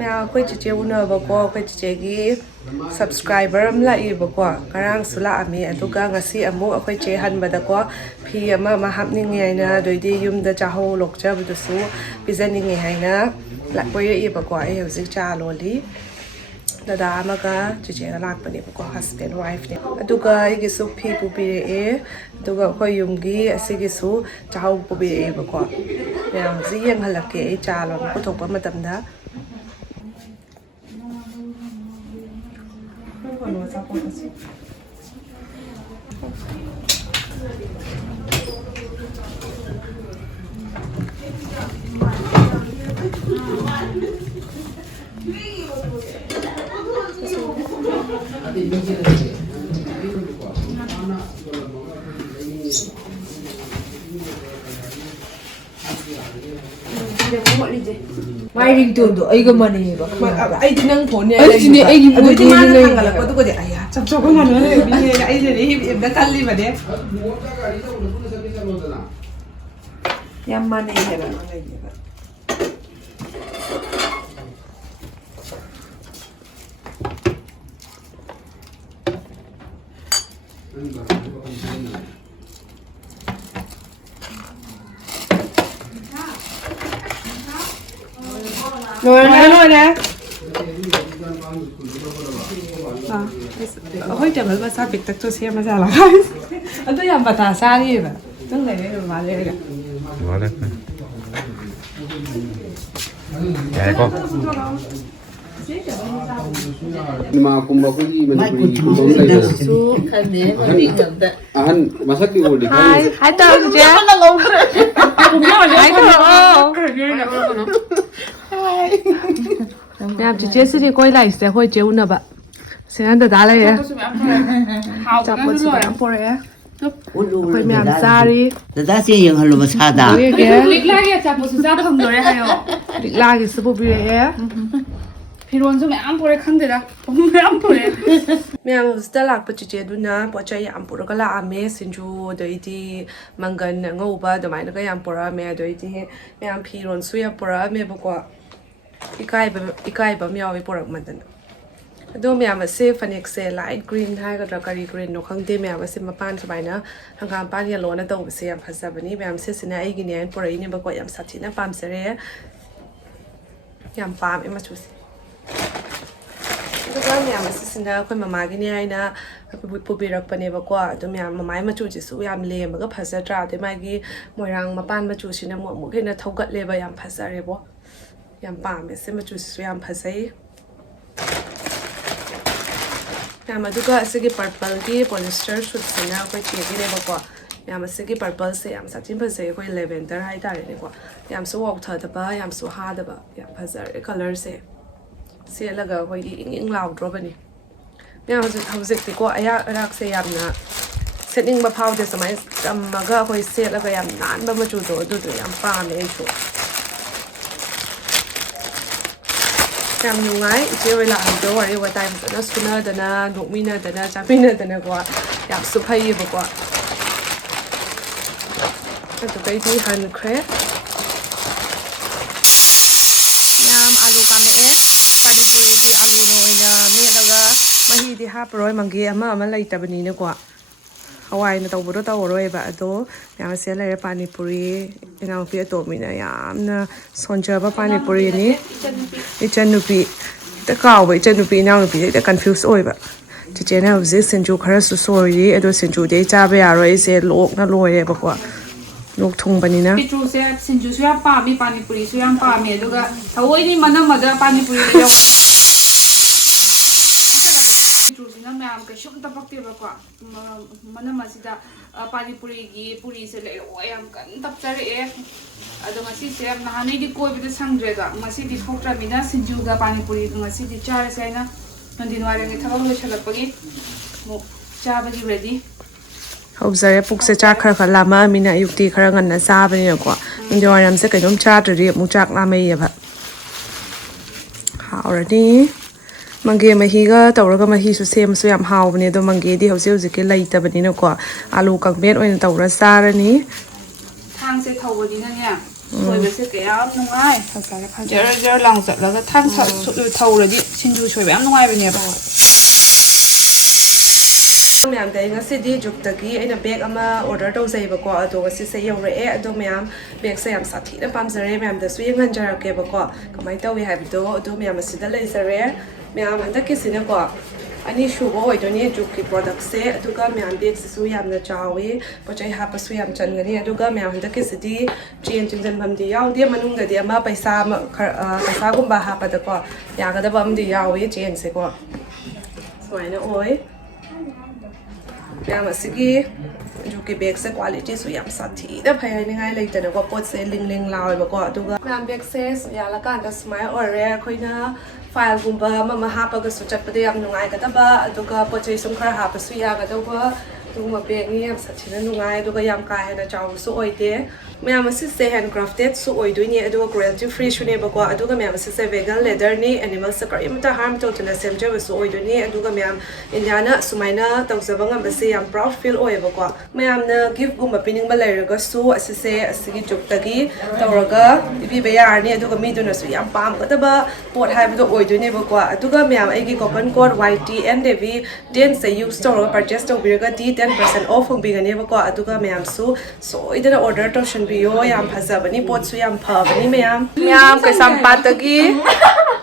ꯃꯌꯥꯝ ꯑꯩꯈꯣꯏ ꯆꯤꯆꯦ ꯎꯅꯕꯀꯣ ꯑꯩꯈꯣꯏ ꯆꯤꯆꯦꯒꯤ ꯁꯕꯁꯀ꯭ꯔꯥꯏꯕꯔ ꯑꯃ ꯂꯥꯛꯏꯕꯀꯣ ꯉꯔꯥꯡꯁꯨ ꯂꯥꯛꯑꯝꯃꯤ ꯑꯗꯨꯒ ꯉꯁꯤ ꯑꯃꯨꯛ ꯑꯩꯈꯣꯏ ꯆꯦ ꯍꯟꯕꯗꯀꯣ ꯐꯤ ꯑꯃ ꯍꯥꯞꯅꯤꯡꯉꯦ ꯍꯥꯏꯅ ꯑꯗꯩꯗꯤ ꯌꯨꯝꯗ ꯆꯥꯍꯧ ꯂꯣꯛꯆꯕꯗꯨꯁꯨ ꯄꯤꯖꯅꯤꯡꯉꯦ ꯍꯥꯏꯅ ꯀꯣꯏꯔꯛꯏꯕꯀꯣ ꯑꯩ ꯍꯧꯖꯤꯛ ꯆꯥ ꯂꯣꯜꯂꯤ ꯗꯗꯥ ꯑꯃꯒ ꯆꯤꯆꯦꯒ ꯂꯥꯛꯄꯅꯦꯕꯀꯣ ꯍꯁꯕꯦꯟ ꯋꯥꯏꯐꯅꯦ ꯑꯗꯨꯒ ꯑꯩꯒꯤꯁꯨ ꯐꯤ ꯄꯨꯕꯤꯔꯛꯑꯦ ꯑꯗꯨꯒ ꯑꯩꯈꯣꯏ ꯌꯨꯝꯒꯤ ꯑꯁꯤꯒꯤꯁꯨ ꯆꯥꯍꯧ ꯄꯨꯕꯤꯔꯛꯑꯦꯕꯀꯣ ꯃꯌꯥꯝ ꯍꯧꯖꯤꯛ ꯌꯦꯡꯍꯜꯂꯛꯀꯦ ꯑꯩ ꯆꯥ ꯂꯣꯟ ꯄꯨꯊꯣꯛꯄ ꯃꯇꯝꯗ My ringtone do I go money. I didn't phone I didn't Hoi table was a bit to see my salad. I don't have but a salad. Don't let it matter. Mẹ chị chế sẽ đi quay lại sẽ hồi chiều nữa bạn sẽ ăn được đá này à chọc một số ăn phô đấy quay mẹ làm sao đi đã xây dựng hơn là sao đã lịch la cái chọc một số sao không được đấy hay không lịch la cái số bì đấy 피론 좀 안 보래 칸데라 안 보래 mẹ sẽ lạc bữa chị đun na bữa chơi ăn bữa cái là ame xin chú đôi đi mangan ngô ba đôi mai nó cái ăn bữa mẹ đôi đi mẹ ăn piron suy bữa mẹ bữa qua ikai ba mẹ với bữa mình đó đó mẹ mà sẽ phần xe light green hay cái đó curry green nó không tem mẹ mà sẽ mà pan cho bài nữa hàng ngày pan yellow nó đâu sẽ ăn phát ra bên này mẹ sẽ xin ai cái này bữa này bữa qua ăn sát chín nó pan sẽ đấy ăn pan em mà chúก็เนี่ยมันสินะคนมากินเนี่ยนะปูบีรักปนเอบกว่าตัวเนี่ยมาไม้มาจูจิสุยามเลมันก็ภาษาตราแต่ไม่กี่มวยรังมาปั้นมาจูชินะหมวดหมู่แค่นั้นเท่ากับเลยบยามภาษาเรียบยามป่าไม่ใช่มาจูสุยามภาษาเนี่ยมาดูก็สิ่งที่ purple ที่ polyester ชุดสินะค่อยเกี่ยเลยบอกว่าเนี่ยมันสิ่งที่ purple เสียมสักชิ้นภาษาค่อย lavender ให้ได้เลยกว่ายามสู้ออกเธอแต่บ้ายามสู้หาแต่บ้ายามภาษา color เสียเสียแล้วก็ค่อยยิ่งลาวดรอปนี่เนี่ยเขาจะทำสิ่งที่ก็อายะรักเสียมนะเซตติ้งมะพร้าวแต่สมัยจำมาก็ค่อยเสียแล้วก็ยามนานแบบมาจูโดดูดูยามปลาไม่ไอ้ชัวยามอยู่ไงเจ้าเวลาหันตัวอะไรว่าตายมันน่าสุนัขแต่น่าดุมีน่าแต่น่าจับมีน่าแต่น่ากว่ายามสุภาพบอกว่าก็จะไปที่ฮันเครปยามอาลูกาเมเอปาดิปุยที่อาลูโนยนะเมียแล้วก็มาฮีที่500มังเกียมันเลยแต่วันนี้เนี่ยกว่าฮาวายนะตัวบุตรตัวรวยแบบตัวยามเสียเลยปานิปุรีเราเพียตัวมีนะยามนะสนใจว่าปานิปุรีนี้อีจันนุปีแต่ก่าวไปจันนุปีน้องนุปีแต่ confuse โอ้ยแบบที่เจน่าวิสินจูคาราสุสวยไอ้ตัวสินจูเดี๋ยวจ้าไปอะไรเสียโลกน่ารวยเลยบอกว่าลูกทุ่งปนี้นะ 피트로 세 신주 수양 빠미 파니푸리 수양 빠미 누가 더워이니 만나마다 파니푸리 레오 피트로지나 매암 그 shum다 박대버과 만나마시다 파니푸리기 pu리세 레오 양 간답자레 아도 마시세 나하네디 코이비데 상드레가 마시디 폭트라미나 신주가 파니푸리 마시디 차르세나 넌디노아랭이 타바로 샬라빠기 뭐 चाबगी ready हौजरे पुकसे चा खर खर लामा मिना युक्ति खर गन्ना चाबनि नको इंजोरम से कइनोम चाद्रि मु चाक लामे यबा हाउरनी मंगे महीगा तौरगा मही सु सेम सु याम हावबने दो मंगे दि हौजे हौजे के लैतबनि नको आलू कंबेट ओइन तौरा चारनी थांग से थौबनि नने ꯁꯣꯏꯕꯁꯦ ꯀꯌꯥꯝ ꯅꯨꯡꯉꯥꯏ ꯖꯔ ꯖꯔ ꯂꯥꯎ ꯆꯠꯂꯒ ꯊꯧꯔꯗꯤ ꯁꯤꯡꯖꯨ ꯁꯣꯏꯕ ꯌꯥꯝ ꯅꯨꯡꯉꯥꯏꯕꯅꯦꯕ ꯃꯌꯥꯝꯗ ꯑꯩ ꯉꯁꯤꯗꯤ ꯖꯨꯛꯇꯒꯤ ꯑꯩꯅ ꯕꯦഗ് ꯑꯃ ꯑꯣꯔꯗꯔ ꯇꯧꯖꯩꯕꯀꯣ ꯑꯗꯣ ꯉꯁꯤꯁꯦ ꯌꯧꯔꯛꯑꯦ ꯑꯗꯣ ꯃꯌꯥꯝ ꯕꯦꯒꯁꯦ ꯌꯥꯝ ꯁꯥꯊꯤꯅ ꯄꯥꯝꯖꯔꯦ ꯃꯌꯥꯝꯗꯁꯨ ꯌꯦꯡꯍꯟꯖꯔꯛꯀꯦꯕꯀꯣ ꯀꯃꯥꯏꯅ ꯇꯧꯏ ꯍꯥꯏꯕꯗꯣ ꯑꯗꯣ ꯃꯌꯥꯝ ꯑꯁꯤꯗ ꯂꯩꯖꯔꯦ ꯃꯌꯥꯝ ꯍꯟꯗꯛꯀꯤꯁꯤꯅꯀꯣ ꯑꯅꯤꯁꯨꯕ ꯑꯣꯏꯗꯣꯏꯅꯤ ꯖꯨꯛꯀꯤ ꯄ꯭ꯔꯣꯗꯛꯁꯦ ꯑꯗꯨꯒ ꯃꯌꯥꯝ ꯕꯦꯒꯁꯤꯁꯨ ꯌꯥꯝꯅ ꯆꯥꯎꯋꯤ ꯄꯣꯠꯆꯩ ꯍꯥꯞꯄꯁꯨ ꯌꯥꯝ ꯆꯟꯒꯅꯤ ꯑꯗꯨꯒ ꯃꯌꯥꯝ ꯍꯟꯗꯛꯀꯤꯁꯤꯗꯤ ꯆꯦꯟ ꯆꯤꯡꯁꯤꯟꯐꯝꯗꯤ ꯌꯥꯎꯗꯦ ꯃꯅꯨꯡꯗꯗꯤ ꯑꯃ ꯄꯩꯁꯥꯒꯨꯝꯕ ꯍꯥꯞꯄꯗꯀꯣ ꯌꯥꯒꯗꯕ ꯑꯃꯗꯤ ꯌꯥꯎꯋꯤ ꯆꯦꯟꯁꯦꯀꯣ ꯁꯨꯃꯥꯏꯅ ꯑꯣꯏ ꯃꯌꯥꯝ ꯑꯁꯤꯒꯤ ꯖꯨꯛꯀꯤ ꯕꯦꯒꯁꯦ ꯀ꯭ꯋꯥꯂꯤꯇꯤꯁꯨ ꯌꯥꯝ ꯁꯥꯊꯤꯅ ꯐꯩ ꯍꯥꯏꯅꯤꯡꯉꯥꯏ ꯂꯩꯇꯅꯀꯣ ꯄꯣꯠꯁꯦ ꯂꯤꯡ ꯂꯤꯡ ꯂꯥꯎꯋꯦꯕꯀꯣ ꯑꯗꯨꯒ ꯃꯌꯥꯝ ꯕꯦꯒꯁꯦ ꯌꯥꯜꯂꯀꯥꯟꯗ ꯁꯨꯃꯥꯏꯅ ꯑꯣꯏꯔꯦ ꯑꯩꯈꯣꯏꯅ ꯐꯥꯏꯜꯒꯨꯝꯕ ꯑꯃ ꯍꯥꯞꯄꯒꯁꯨ ꯆꯠꯄꯗ ꯌꯥꯝ ꯅꯨꯡꯉꯥꯏꯒꯗꯕ ꯑꯗꯨꯒ ꯄꯣꯠꯆꯩ ꯁꯨꯝ ꯈꯔ ꯍꯥꯞꯄꯁꯨ ꯌꯥꯒꯗꯧꯕ ꯑꯗꯨꯒꯨꯝꯕ ꯕꯦꯒꯅꯤ ꯌꯥꯝ ꯁꯥꯊꯤꯅ ꯅꯨꯡꯉꯥꯏ ꯑꯗꯨꯒ ꯌꯥꯝ ꯀꯥ ꯍꯦꯟꯅ ꯆꯥꯎꯕꯁꯨ ꯑꯣꯏꯗꯦ ꯃꯌꯥꯝ ꯑꯁꯤꯁꯦ ꯍꯦꯟ ꯀ꯭ꯔꯥꯐꯇꯦꯠꯁꯨ ꯑꯣꯏꯗꯣꯏꯅꯤ ꯑꯗꯨꯒ ꯀ꯭ꯔꯨꯑꯦꯜꯇꯤ ꯐ꯭ꯔꯤꯁꯨꯅꯦꯕꯀꯣ ꯑꯗꯨꯒ ꯃꯌꯥꯝ ꯑꯁꯤꯁꯦ ꯚꯦꯒꯟ ꯂꯦꯗꯔꯅꯤ ꯑꯦꯅꯤꯃꯜꯁꯦ ꯀꯔꯤꯝꯇ ꯍꯥꯔꯝ ꯇꯧꯗꯅ ꯁꯦꯝꯖꯕꯁꯨ ꯑꯣꯏꯗꯣꯏꯅꯤ ꯑꯗꯨꯒ ꯃꯌꯥꯝ ꯏꯟꯗꯤꯌꯥꯅ ꯁꯨꯃꯥꯏꯅ ꯇꯧꯖꯕ ꯉꯝꯕꯁꯦ ꯌꯥꯝ ꯄ꯭ꯔꯥꯎꯗ ꯐꯤꯜ ꯑꯣꯏꯌꯦꯕꯀꯣ ꯃꯌꯥꯝꯅ ꯒꯤꯐꯒꯨꯝꯕ ꯄꯤꯅꯤꯡꯕ ꯂꯩꯔꯒꯁꯨ ꯑꯁꯤꯁꯦ ꯑꯁꯤꯒꯤ ꯖꯨꯛꯇꯒꯤ ꯇꯧꯔꯒ ꯄꯤꯕꯤꯕ ꯌꯥꯔꯅꯤ ꯑꯗꯨꯒ ꯃꯤꯗꯨꯅꯁꯨ ꯌꯥꯝ ꯄꯥꯝꯒꯗꯕ ꯄꯣꯠ ꯍꯥꯏꯕꯗꯣ ꯑꯣꯏꯗꯣꯏꯅꯦꯕꯀꯣ ꯑꯗꯨꯒ ꯃꯌꯥꯝ ꯑꯩꯒꯤ coupon code YT and Devi 10ꯁꯦ ꯌꯨꯁ ꯇꯧꯔꯒ ꯄꯔꯆꯦꯁ ꯇꯧꯕꯤꯔꯒꯗꯤ 10% ꯑꯣꯐ ꯐꯪꯕꯤꯒꯅꯦꯕꯀꯣ ꯑꯗꯨꯒ ꯃꯌꯥꯝꯁꯨ ꯁꯣꯏꯗꯅ ꯑꯣꯔꯗꯔ ꯇꯧꯁꯟꯕꯤꯌꯣ ꯌꯥꯝ ꯐꯖꯕꯅꯤ ꯄꯣꯠꯁꯨ ꯌꯥꯝ ꯐꯕꯅꯤ ꯃꯌꯥꯝ ꯀꯩꯁꯥꯝꯄꯥꯠꯇꯒꯤ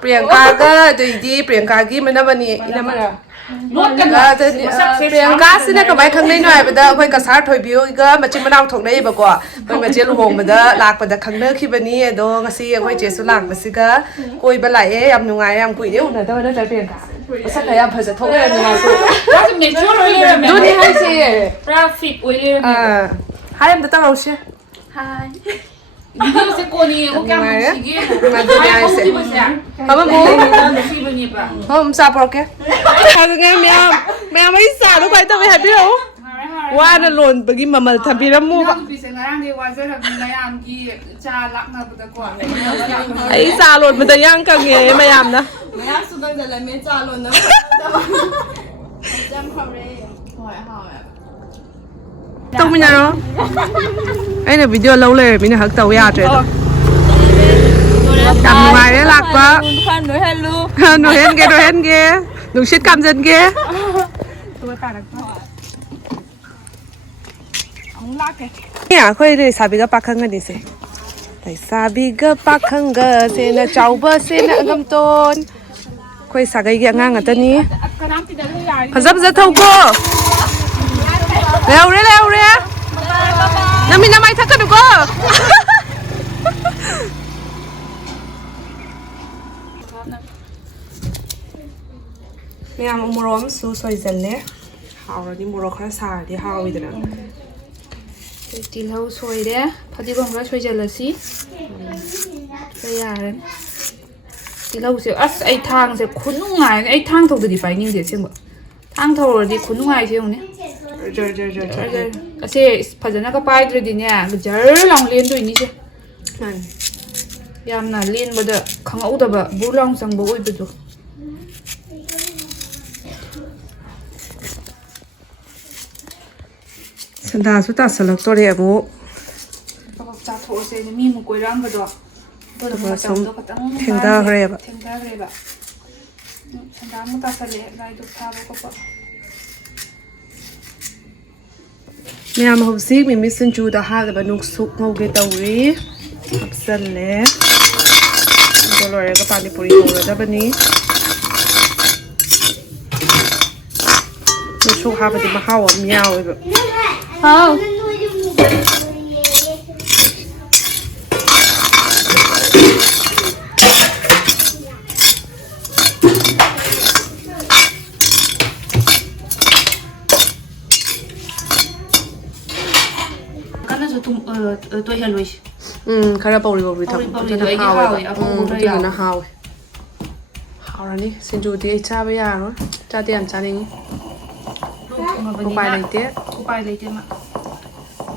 ꯄ꯭रिꯌꯥꯡꯀꯥꯒ ꯑꯗꯩꯗꯤ ꯄ꯭रिꯌꯥꯡꯀꯥꯒꯤ ꯃꯅꯕꯅꯤ ꯏꯅꯝꯃꯔ ꯄ꯭रिꯌꯥꯡꯀꯥꯁꯤꯅ ꯀꯃꯥꯏꯅ ꯈꯪꯅꯩꯅꯣ ꯍꯥꯏꯕꯗ ꯑꯩꯈꯣꯏ ꯀꯁꯥꯔ ꯊꯣꯏꯕꯤꯒ ꯃꯆꯤꯟ ꯃꯅꯥꯎ ꯊꯣꯛꯅꯩꯌꯦꯕꯀꯣ ꯃꯣꯏ ꯃꯆꯦ ꯂꯨꯍꯣꯡꯕꯗ ꯂꯥꯛꯄꯗ ꯈꯪꯅꯈꯤꯕꯅꯤ ꯑꯗꯣ ꯉꯁꯤ ꯑꯩꯈꯣꯏ ꯆꯦꯁꯨ ꯂꯥꯛꯄꯁꯤꯒ ꯀꯣꯏꯕ ꯂꯥꯛꯑꯦ ꯌꯥꯝ ꯅꯨꯡꯉꯥꯏꯔꯦ ꯌꯥꯝ ꯀꯨꯏꯔꯦ ꯎꯅꯗꯕ ꯅꯠꯇ꯭ꯔ ꯄ꯭रिꯌꯥꯡꯀꯥ ꯃꯁꯛꯀ ꯌꯥꯝ ꯐꯖ ꯊꯣꯛꯂꯛꯑꯦ ꯑꯗꯨꯅꯤ ꯍꯥꯏꯁꯦ ꯄꯨꯔꯥ ꯐꯤꯠ ꯑꯣꯏ ꯂꯩꯔꯝꯃꯦ ꯍꯥꯏ ꯑꯝꯇ ꯇꯧꯔꯧꯁꯦ ꯚꯤꯗꯤꯑꯣꯁꯦ ꯀꯣꯟꯅ ꯌꯦꯡꯉꯣ ꯀꯌꯥꯝ ꯅꯨꯡꯁꯤꯒꯦ ꯆꯥꯄꯣꯔꯛꯀꯦ ꯃꯌꯥꯝ ꯑꯩ ꯆꯥꯗꯣ ꯀꯃꯥꯏꯅ ꯇꯧꯋꯤ ꯍꯥꯏꯕꯤꯔꯛꯎ ꯋꯥꯅ ꯂꯣꯟꯕꯒꯤ ꯃꯃꯜ ꯊꯝꯕꯤꯔꯝꯃꯨꯕ ꯅꯨꯄꯤꯁꯦ ꯉꯔꯥꯡꯗꯩ ꯋꯥꯖꯔꯕꯅꯤ ꯃꯌꯥꯝꯒꯤ ꯆꯥ ꯂꯥꯛꯅꯕꯗꯀꯣ ꯑꯩ ꯆꯥ ꯂꯣꯟꯕꯗ ꯌꯥꯡ ꯀꯪꯉꯦ ꯃꯌꯥꯝꯅ ꯃꯌꯥꯝꯁꯨ ꯅꯪꯖꯜꯂꯝꯃꯦ ꯆꯥ ꯂꯣꯟꯅꯕ ꯌꯥꯝ ꯐꯔꯦ ꯍꯣꯏ ꯍꯥꯎꯋꯦ ꯇꯧꯃꯤꯟꯅꯔꯣ ꯑꯩꯅ ꯚꯤꯗꯤꯑꯣ ꯂꯧ ꯂꯩꯔꯃꯤꯅ ꯍꯛ ꯇꯧ ꯌꯥꯗ꯭ꯔꯦꯗ ꯌꯥꯝ ꯅꯨꯡꯉꯥꯏꯔꯦ ꯂꯥꯛꯄ ꯅꯣꯏꯍꯟꯒꯦ ꯅꯨꯡꯁꯤꯠ ꯀꯥꯝꯖꯟꯒꯦ ꯑꯩꯈꯣꯏ ꯂꯩꯁꯥꯕꯤꯒ ꯄꯥꯈꯪꯒꯅꯤꯁꯦ ꯂꯩꯁꯥꯕꯤꯒ ꯄꯥꯈꯪꯒꯁꯦꯅ ꯆꯥꯎꯕꯁꯦꯅ ꯑꯉꯝꯇꯣꯟ ꯑꯩꯈꯣꯏ ꯁꯥꯒꯩꯒꯤ ꯑꯉꯥꯡ ꯉꯥꯛꯇꯅꯤ ꯐꯖ ꯐꯖ ꯊꯧꯀꯣ ꯂꯩꯍꯧꯔꯦ ꯅꯃꯤꯠ ꯅꯃꯥꯏ ꯊꯛꯀꯅꯨꯀꯣ ꯃꯌꯥꯝ ꯃꯣꯔꯣꯛ ꯑꯃꯁꯨ ꯁꯣꯏꯖꯜꯂꯦ ꯍꯥꯎꯔꯗꯤ ꯃꯣꯔꯣꯛ ꯈꯔ ꯁꯥꯔꯗꯤ ꯍꯥꯎꯋꯤꯗꯅ ꯇꯤꯜꯍꯧ ꯁꯣꯏꯔꯦ ꯐꯗꯤꯒꯣꯝ ꯈꯔ ꯁꯣꯏꯖꯜꯂꯁꯤ ꯌꯥꯔꯅꯤ ꯇꯤꯜꯍꯧꯁꯦ ꯑꯁ ꯑꯩ ꯊꯥꯡꯁꯦ ꯈꯨꯅꯨꯡꯉꯥꯏꯅꯤ ꯑꯩ ꯊꯥꯡ ꯊꯧꯗꯗꯤ ꯄꯥꯏꯅꯤꯡꯗꯦ ꯑꯁꯦꯡꯕ ꯊꯥꯡ ꯊꯧꯔꯗꯤ ꯈꯨꯅꯨꯡꯉꯥꯏꯁꯦ ꯌꯦꯡꯉꯨꯅꯦ ꯑꯁꯦ ꯐꯖꯅꯒ ꯄꯥꯏꯗ꯭ꯔꯗꯤꯅꯦ ꯖꯔ ꯂꯥꯎ ꯂꯦꯟꯗꯣꯏꯅꯤꯁꯦ ꯌꯥꯝꯅ ꯂꯦꯟꯕꯗ ꯈꯪꯍꯧꯗꯕ ꯕꯨ ꯂꯥꯎ ꯆꯪꯕ ꯑꯣꯏꯕꯗꯣ ꯁꯟꯗꯥꯁꯨ ꯇꯥꯁꯜꯂꯛꯇꯣꯔꯦ ꯑꯃꯨꯛ ꯆꯥꯊꯣꯛꯑꯁꯦ ꯃꯤ ꯑꯃꯨꯛ ꯀꯣꯏꯔꯛꯑꯝꯕꯗꯣ ꯑꯗꯨꯒ ꯁꯨꯝ ꯃꯇꯝꯗꯣ ꯈꯇꯪ ꯊꯦꯡꯊꯈ꯭ꯔꯦꯕ ꯊꯦꯡꯊꯈ꯭ꯔꯦꯕ ꯁꯟꯗꯥ ꯑꯃꯨꯛ ꯇꯥꯁꯜꯂꯛꯑꯦ ꯂꯥꯏꯗꯨꯛ ꯊꯥꯕ ꯈꯣꯠꯄ ꯃꯌꯥꯝ ꯍꯧꯖꯤꯛ ꯃꯤꯃꯤ ꯁꯤꯡꯖꯨꯗ ꯍꯥꯞꯅꯕ ꯅꯨꯡꯁꯨꯛ ꯉꯧꯒꯦ ꯇꯧꯔꯤ ꯍꯥꯞꯆꯜꯂꯦ ꯑꯗꯨ ꯂꯣꯏꯔꯒ ꯄꯥꯅꯤꯄꯨꯔꯤ ꯍꯧꯔꯗꯕꯅꯤ ꯅꯨꯡꯁꯨꯛ ꯍꯥꯞꯄꯗꯤ ꯃꯍꯥꯎ ꯑꯃ ꯌꯥꯎꯋꯦꯕ ꯇꯣꯏꯍꯜꯂꯣꯏꯁꯤ ꯈꯔ ꯄꯧꯔꯤ ꯊꯝꯃꯣ ꯑꯗꯨꯅ ꯍꯥꯎꯋꯦ ꯍꯥꯎꯔꯅꯤ ꯁꯤꯡꯖꯨꯗꯤ ꯑꯩ ꯆꯥꯕ ꯌꯥꯔꯣꯏ ꯆꯥꯗꯤ ꯌꯥꯝ ꯆꯥꯅꯤꯡꯉꯤ ꯎꯄꯥꯏ ꯂꯩꯇꯦ ꯃꯥ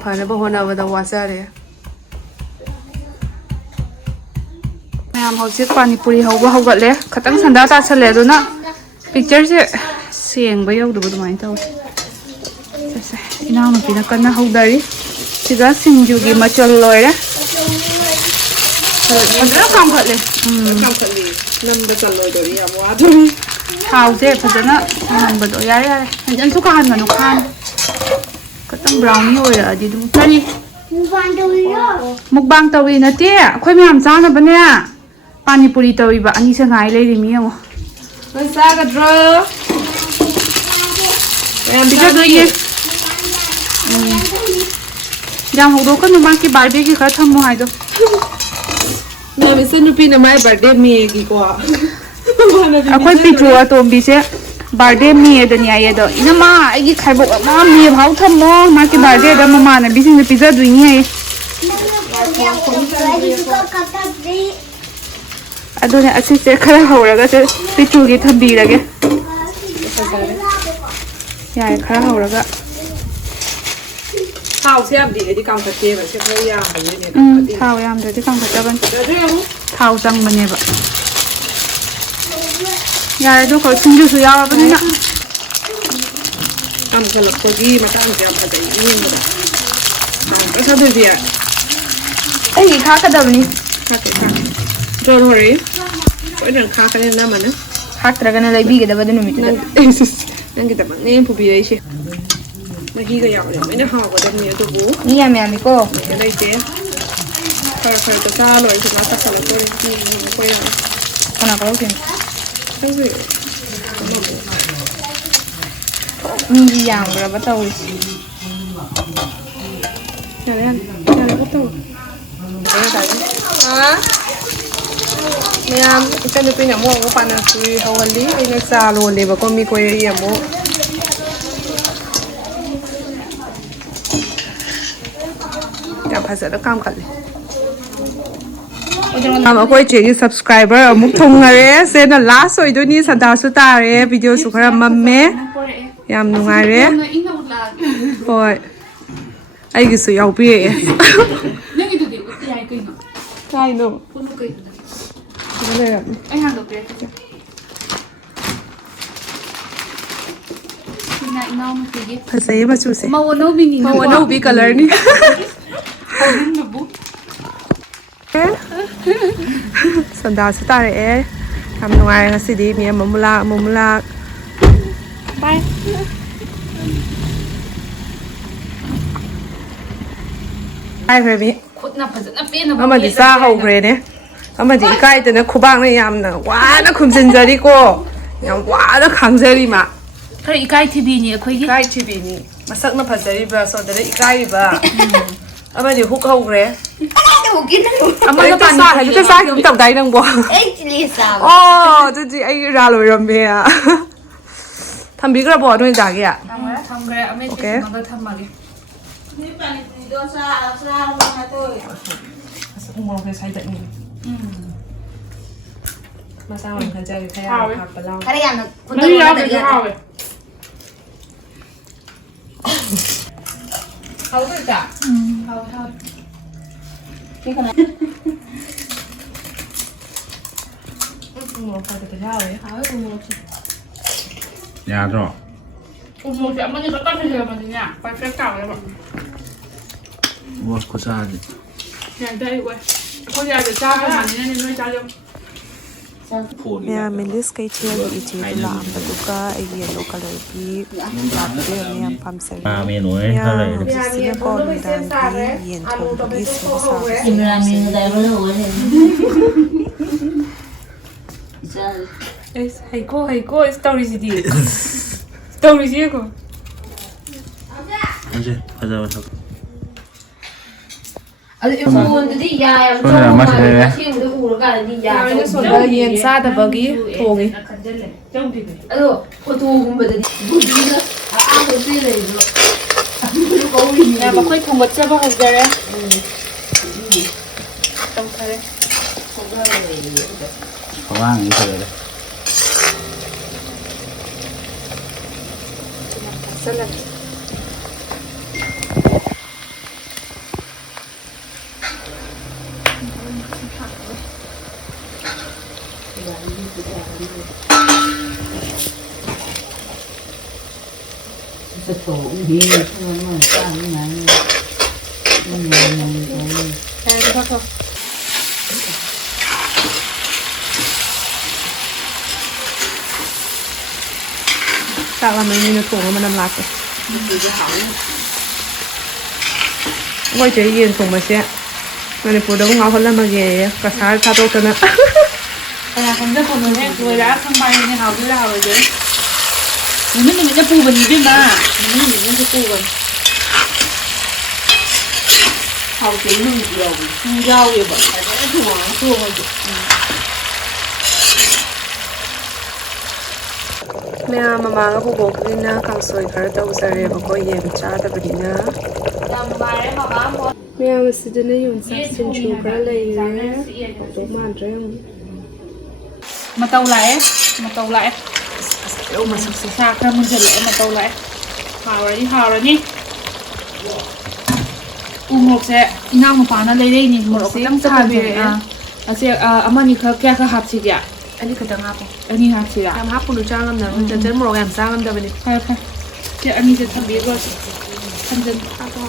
ꯐꯅꯕ ꯍꯣꯠꯅꯕꯗ ꯋꯥꯖꯔꯦ ꯃꯌꯥꯝ ꯍꯧꯖꯤꯛ ꯄꯥꯅꯤꯄꯨꯔꯤ ꯍꯧꯕ ꯍꯧꯒꯠꯂꯦ ꯈꯤꯇꯪ ꯁꯟꯗꯥ ꯇꯥꯁꯜꯂꯦ ꯑꯗꯨꯅ ꯄꯤꯛꯆꯔꯁꯦ ꯁꯦꯡꯕ ꯌꯧꯗꯕ ꯑꯗꯨꯃꯥꯏꯅ ꯇꯧꯋꯦ ꯏꯅꯥꯎꯅꯨꯄꯤꯅ ꯀꯟꯅ ꯍꯧꯗꯔꯤ ꯁꯤꯒ ꯁꯤꯡꯖꯨꯒꯤ ꯃꯆꯜ ꯂꯣꯏꯔꯦ ꯐꯖꯅ ꯀꯥꯝꯈꯠꯂꯦ ꯀꯥꯝꯈꯠꯂꯤ ꯅꯝꯕ ꯆꯜꯂꯣꯏꯗꯣꯔꯤ ꯌꯥꯝ ꯋꯥꯗꯣꯔꯤ ꯊꯥꯎꯁꯦ ꯐꯖꯅ ꯁꯪꯍꯟꯕꯗꯣ ꯌꯥꯔꯦ ꯍꯟꯖꯟꯁꯨ ꯀꯥꯍꯟꯒꯅꯨ ꯈꯤꯇꯪ ꯕ꯭ꯔꯥꯎꯅꯤ ꯑꯣꯏꯔꯛꯑꯗꯤ ꯑꯗꯨꯝ ꯀꯔꯤ ꯃꯨꯛꯕꯥꯡ ꯇꯧꯋꯤ ꯅꯠꯇꯦ ꯑꯩꯈꯣꯏ ꯃꯌꯥꯝ ꯆꯥꯅꯕꯅꯦ ꯄꯥꯅꯤꯄꯨꯔꯤ ꯇꯧꯋꯤꯕ ꯑꯅꯤꯁꯦ ꯉꯥꯏ ꯂꯩꯔꯤꯃꯤ ꯌꯦꯡꯉꯣ ꯅꯪ ꯆꯥꯒꯗ꯭ꯔꯣ ꯃꯌꯥꯝ ꯄꯤꯖꯗꯣꯏꯅꯦ ꯌꯥꯝ ꯍꯧꯗꯣꯛꯀꯅꯨ ꯃꯥꯒꯤ ꯕꯥꯔꯗꯦꯒꯤ ꯈꯔ ꯊꯝꯃꯣ ꯍꯥꯏꯗꯣ ꯃꯌꯥꯝ ꯏꯆꯟꯅꯨꯄꯤꯅ ꯃꯥꯏ ꯕꯥꯔꯗꯦ ꯃꯦꯒꯤꯀꯣ ꯑꯩꯈꯣꯏ ꯄꯤꯇ꯭ꯔꯨ ꯑꯇꯣꯝꯕꯤꯁꯦ ꯕꯥꯔꯗꯦ ꯃꯦꯗꯅꯤ ꯍꯥꯏꯌꯦ ꯑꯗꯣ ꯏꯅꯝꯃ ꯑꯩꯒꯤ ꯈꯥꯏꯕꯣꯛ ꯑꯃ ꯃꯦ ꯐꯥꯎ ꯊꯝꯃꯣ ꯃꯥꯒꯤ ꯕꯥꯔꯗꯦꯗ ꯃꯃꯥꯟꯅꯕꯤꯁꯤꯡꯗ ꯄꯤꯖꯗꯣꯏꯅꯤ ꯍꯥꯏꯌꯦ ꯑꯗꯨꯅꯦ ꯑꯁꯤꯁꯦ ꯈꯔ ꯍꯧꯔꯒ ꯄꯤꯇ꯭ꯔꯨꯒꯤ ꯊꯝꯕꯤꯔꯒꯦ ꯌꯥꯔꯦ ꯈꯔ ꯍꯧꯔꯒ ꯊꯥꯎꯁꯦ ꯌꯥꯝꯗꯤ ꯑꯩꯗꯤ ꯀꯥꯝꯈꯠꯇꯦꯕ ꯁꯦ ꯈꯔ ꯌꯥꯝꯕꯅꯤꯅꯦ ꯊꯥꯎ ꯌꯥꯝꯗ꯭ꯔꯗꯤ ꯀꯥꯝꯈꯠꯇꯕꯅꯤ ꯊꯥꯎ ꯆꯪꯕꯅꯦꯕ ꯌꯥꯔꯦ ꯑꯗꯨ ꯁꯤꯡꯖꯨꯁꯨ ꯌꯥꯎꯔꯕꯅꯤꯅ ꯀꯥꯝꯈꯠꯂꯛꯄꯒꯤ ꯃꯇꯥꯡꯁꯦ ꯌꯥꯝ ꯐꯖꯩ ꯌꯦꯡꯕꯗ ꯊꯥꯗꯣꯏꯕꯤ ꯑꯩꯒꯤ ꯈꯥꯛꯀꯗꯕꯅꯤ ꯈꯥꯛꯀꯦ ꯖꯣꯔ ꯍꯣꯔꯤ ꯁꯣꯏꯗꯅ ꯈꯥꯛꯀꯅꯤ ꯅꯝꯃꯅ ꯈꯥꯛꯇ꯭ꯔꯒꯅ ꯂꯩꯕꯤꯒꯗꯕ ꯑꯗꯨ ꯅꯨꯃꯤꯠꯇꯨꯗ ꯅꯪꯒꯤꯗꯃꯛꯅꯦ ꯄꯨꯕꯤꯔꯛꯏꯁꯦ ꯃꯍꯤꯒ ꯌꯥꯎꯔꯗꯤ ꯂꯣꯏꯅ ꯍꯥꯎꯒꯗꯕꯅꯤ ꯑꯗꯨꯕꯨ ꯃꯤ ꯌꯥꯝ ꯌꯥꯝꯃꯤꯀꯣ ꯂꯩꯇꯦ ꯈꯔ ꯈꯔ ꯆꯥ ꯂꯣꯏꯔꯦ ꯁꯨꯃꯥꯏꯅ ꯆꯥꯛꯈꯠꯂꯛꯇꯣꯔꯦ ꯑꯩꯈꯣꯏ ꯌꯥꯝ ꯀꯅꯥ ꯀꯧꯔꯛꯇꯣꯏꯅꯣ ꯈꯪꯗꯦ ꯃꯤꯗꯤ ꯌꯥꯝꯈ꯭ꯔꯕ ꯇꯧꯔꯤꯁꯦ ꯌꯥꯔꯦ ꯇꯧ ꯃꯌꯥꯝ ꯏꯆꯟꯅꯨꯄꯤꯅ ꯑꯃꯨꯛ ꯄꯥꯅꯄꯨꯔꯤ ꯍꯧꯍꯜꯂꯤ ꯑꯩꯅ ꯆꯥ ꯂꯣꯜꯂꯦꯕꯀꯣ ꯃꯤ ꯀꯣꯏꯔꯛꯏ ꯑꯃꯨꯛ ꯌꯥꯝ ꯐꯖꯅ ꯀꯥꯝꯈꯠꯂꯤ ꯑꯩꯈꯣꯏ ꯆꯦꯒꯤ ꯁꯕꯁꯀ꯭ꯔꯥꯏꯕꯔ ꯑꯃꯨꯛ ꯊꯨꯡꯉꯔꯦ ꯁꯤꯅ ꯂꯥꯁ ꯑꯣꯏꯗꯣꯏꯅꯤ ꯁꯟꯗꯥꯁꯨ ꯇꯥꯔꯦ ꯚꯤꯗꯤꯑꯣꯁꯨ ꯈꯔ ꯃꯝꯃꯦ ꯌꯥꯝ ꯅꯨꯡꯉꯥꯏꯔꯦ ꯍꯣꯏ ꯑꯩꯒꯤꯁꯨ ꯌꯥꯎꯕꯤꯔꯛꯑꯦ ꯅꯪꯒꯤꯗꯨꯗꯤ ꯎꯠꯄ ꯌꯥꯏ ꯀꯩꯅꯣ ꯀꯥꯏꯅꯣ ꯎꯠꯂꯨ ꯀꯩꯅꯣ ꯂꯩꯔꯝꯃꯤ ꯑꯩ ꯍꯥꯡꯗꯣꯛꯄꯤꯔꯛꯀꯦ ꯁꯤꯅ ꯏꯅꯥꯎꯅꯨꯄꯤꯒꯤ ꯐꯖꯩꯌꯦ ꯃꯆꯨꯁꯦ ꯃꯧ ꯑꯅꯧꯕꯤꯅꯤꯅꯀꯣ ꯃꯧ ꯑꯅꯧꯕꯤ ꯀꯂꯔꯅꯤ ꯍꯧꯖꯤꯟꯕꯕꯨ ꯁꯟꯗꯥꯁꯨ ꯇꯥꯔꯛꯑꯦ ꯌꯥꯝ ꯅꯨꯡꯉꯥꯏꯔꯦ ꯉꯁꯤꯗꯤ ꯃꯤ ꯑꯃꯃꯨꯛ ꯂꯥꯛ ꯕꯥꯏ ꯍꯥꯏꯈ꯭ꯔꯕꯤ ꯈꯨꯠꯅ ꯐꯖꯅ ꯄꯦꯟꯅꯕ ꯑꯃꯗꯤ ꯆꯥ ꯍꯧꯈ꯭ꯔꯦꯅꯦ ꯑꯃꯗꯤ ꯏꯀꯥꯏꯗꯅ ꯈꯨꯕꯥꯛꯅ ꯌꯥꯝꯅ ꯋꯥꯅ ꯈꯨꯝꯖꯤꯟꯖꯔꯤꯀꯣ ꯌꯥꯝ ꯋꯥꯅ ꯈꯥꯡꯖꯔꯤ ꯃꯥ ꯈꯔ ꯏꯀꯥꯏ ꯊꯤꯕꯤꯅꯤ ꯑꯩꯈꯣꯏꯒꯤ ꯏꯀꯥꯏ ꯊꯤꯕꯤꯅꯤ ꯃꯁꯛꯅ ꯐꯖꯔꯤꯕ ꯁꯣꯗꯔ ꯏꯀꯥꯏꯔꯤꯕ ꯑꯃꯗꯤ ꯍꯨꯛ ꯍꯧꯈ꯭ꯔꯦ ꯑꯃꯅ ꯍꯦꯛꯇ ꯆꯥꯈꯤꯕ ꯇꯧꯗꯥꯏ ꯅꯪꯕꯣ ꯑꯣ ꯑꯗꯨꯗꯤ ꯑꯩ ꯏꯔꯥꯜ ꯑꯣꯏꯔꯝꯃꯦ ꯊꯝꯕꯤꯈ꯭ꯔꯕꯣ ꯅꯣꯏ ꯗꯥꯒꯤ ꯊꯝꯈ꯭ꯔꯦ ꯑꯃꯦꯠꯄ ꯑꯣꯀꯦ ꯁꯦꯝꯃꯒ ꯊꯝꯃꯒꯦ ꯎꯃꯣꯔꯣꯛꯁꯦ ꯁꯥꯏꯗꯠꯅꯤꯡꯉꯤ ꯃꯆꯥ ꯑꯣꯏꯅ ꯈꯟꯖꯔꯦ ꯈꯔ ꯍꯥꯞꯄ ꯂꯥꯎ ꯈꯔ ꯌꯥꯝꯅ ꯃꯍꯤ ꯌꯥꯎꯗ꯭ꯔꯁꯨ ꯍꯥꯎꯋꯦ ꯍꯥꯎꯗꯣꯏꯗ ꯍꯥꯎꯋꯦ 우물 파도 하왜? 아, 우물없이. 야죠. 우물없이 어머니 깎아서 먹으면요. 빨리 까워요. 뭐 고사하지. 그냥 이거. 거기 아주 짜고 많이 내는 거 짜죠. ꯃꯌꯥꯝ ꯃꯤꯂꯤꯁ ꯀꯩꯊꯦꯜꯒꯤ ꯏꯆꯦꯗꯨ ꯂꯥꯛꯑꯝꯕꯗꯨꯒ ꯑꯩꯒꯤ ꯌꯦꯜꯂꯣ ꯀꯂꯔꯒꯤ ꯂꯥꯛꯄꯗꯨ ꯌꯥꯝ ꯄꯥꯝꯖꯔꯦ ꯃꯌꯥꯝꯁꯤꯅꯀꯣ ꯅꯨꯡꯗꯥꯡꯒꯤ ꯌꯦꯟ ꯊꯣꯡꯕꯒꯤ ꯁꯥꯕꯁꯦ ꯍꯩꯀꯣ ꯇꯧꯔꯤꯁꯤꯗꯤ ꯇꯧꯔꯤꯁꯤ ꯌꯦꯡꯉꯣ 이제 가자 가자. ꯑꯗꯨ ꯏꯐꯣꯟꯗꯨꯗꯤ ꯌꯥꯏ ꯑꯁꯦꯡꯕꯗ ꯎꯔꯀꯥꯟꯗꯗꯤ ꯌꯥꯏ ꯁꯣꯝꯗ ꯌꯦꯟ ꯆꯥꯗꯕꯒꯤ ꯊꯣꯡꯉꯤ ꯑꯗꯣ ꯐꯣꯇꯣꯒꯨꯝꯕꯗꯗꯤ ꯕꯨꯗꯤꯅ ꯑꯍꯥꯟꯕ ꯂꯩꯕꯗꯣ ꯑꯗꯨꯁꯨ ꯀꯧꯔꯤꯅꯦ ꯃꯈꯣꯏ ꯊꯣꯡꯒꯠꯆꯕ ꯍꯧꯖꯔꯦ ꯇꯧꯊꯔꯦ 가방 이거 그래. ꯆꯥꯛ ꯂꯥꯝꯃꯩꯅꯤꯅ ꯊꯣꯡꯉ ꯃꯅꯝ ꯂꯥꯛꯀꯦ ꯑꯩꯈꯣꯏ ꯆꯦ ꯌꯦꯟ ꯊꯣꯡꯕꯁꯦ ꯃꯅꯤꯄꯨꯔꯗ ꯑꯃꯨꯛ ꯉꯥꯎꯍꯜꯂꯝꯃꯒꯦ ꯀꯁꯥꯔ ꯊꯥꯗꯣꯛꯇꯅ ꯀꯅꯥ ꯈꯪꯗ ꯈꯣꯠꯅꯣꯅꯦ ꯂꯣꯏꯔꯒ ꯈꯪꯕꯥꯏꯅꯦ ꯍꯥꯎꯗꯣꯏꯔꯥ ꯍꯥꯎꯔꯣꯏꯗꯣꯏꯔꯥ ꯅꯨꯃꯤꯠꯅ ꯄꯨꯕꯅꯤ 이벤마 누구는 뽑은 하우스 있는 거 야우에 봐 좋아가지고 ꯃꯌꯥꯝ ꯃꯃꯥꯒ ꯕꯣꯕꯣꯛꯅꯤꯅ ꯀꯥꯡꯁꯣꯏ ꯈꯔ ꯇꯧꯖꯔꯦꯕꯀꯣ ꯌꯦꯟ ꯆꯥꯗꯕꯅꯤꯅ ꯃꯌꯥꯝ ꯑꯁꯤꯗꯅ ꯌꯣꯡꯆꯥꯛ ꯁꯤꯡꯖꯨ ꯈꯔ ꯂꯩꯔꯦ ꯍꯧꯗꯧ ꯃꯥꯟꯗ꯭ꯔꯦ matau lại masakse sa khra munjal matau lại hào rồi nhỉ umok se inang mo pa na lei lei ni morok tang sa bi ase amani kha kya kha hap si ya ani khadang hapo ani hap si ya am hapo lu changam na jan morok yam changam da bani khai khai se ani se thabi ro sanjan hapo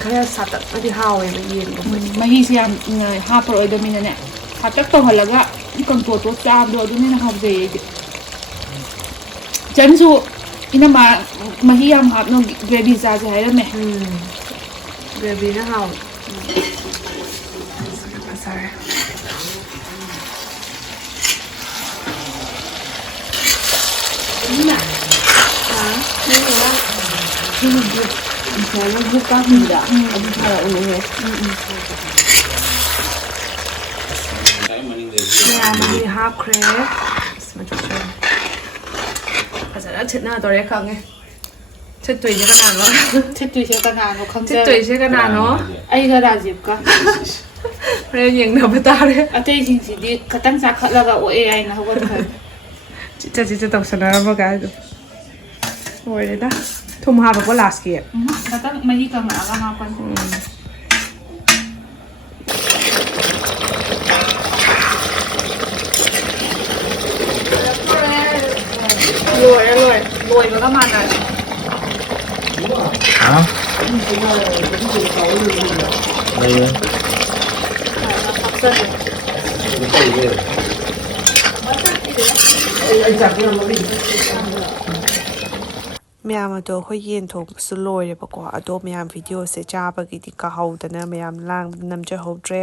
khaya satak adi hawe ba yen go mahi se yam hapor oido mina ne hatak to halaga kang to cha do aduni na hap je jansu ina mahi yam hap no gravy za je hai me gravy na haw sorry Nina Misalnya buka tidak, abu kalau ulungnya. Yeah, maybe half cream. Smart job. Fajana thịt nào tôi đấy không nghe. Thịt tùy cho cái nào nó. thịt tùy theo cái nào nó không Thịt tùy cho cái nào nó. ai ra là dịp cả Rồi nhìn nào với ta đấy. ở đây thì đi cái tăng giá khá là gạo ai nó không cần Chị tổng sản nó cái. Rồi đấy đó. Thùng hào có last kia. cái tăng mấy cái mà ăn nào con lùi vào các màn này hả đây ꯃꯌꯥꯝ ꯑꯗꯣ ꯑꯩꯈꯣꯏ ꯌꯦꯟ ꯊꯣꯡꯕꯁꯨ ꯂꯣꯏꯔꯦꯕꯀꯣ ꯑꯗꯣ ꯃꯌꯥꯝ ꯚꯤꯗꯤꯑꯣꯁꯦ ꯆꯥꯕꯒꯤꯗꯤ ꯀꯥꯍꯧꯗꯅ ꯃꯌꯥꯝ ꯂꯥꯡꯕꯗ ꯅꯝꯖꯍꯧꯗ꯭ꯔꯦ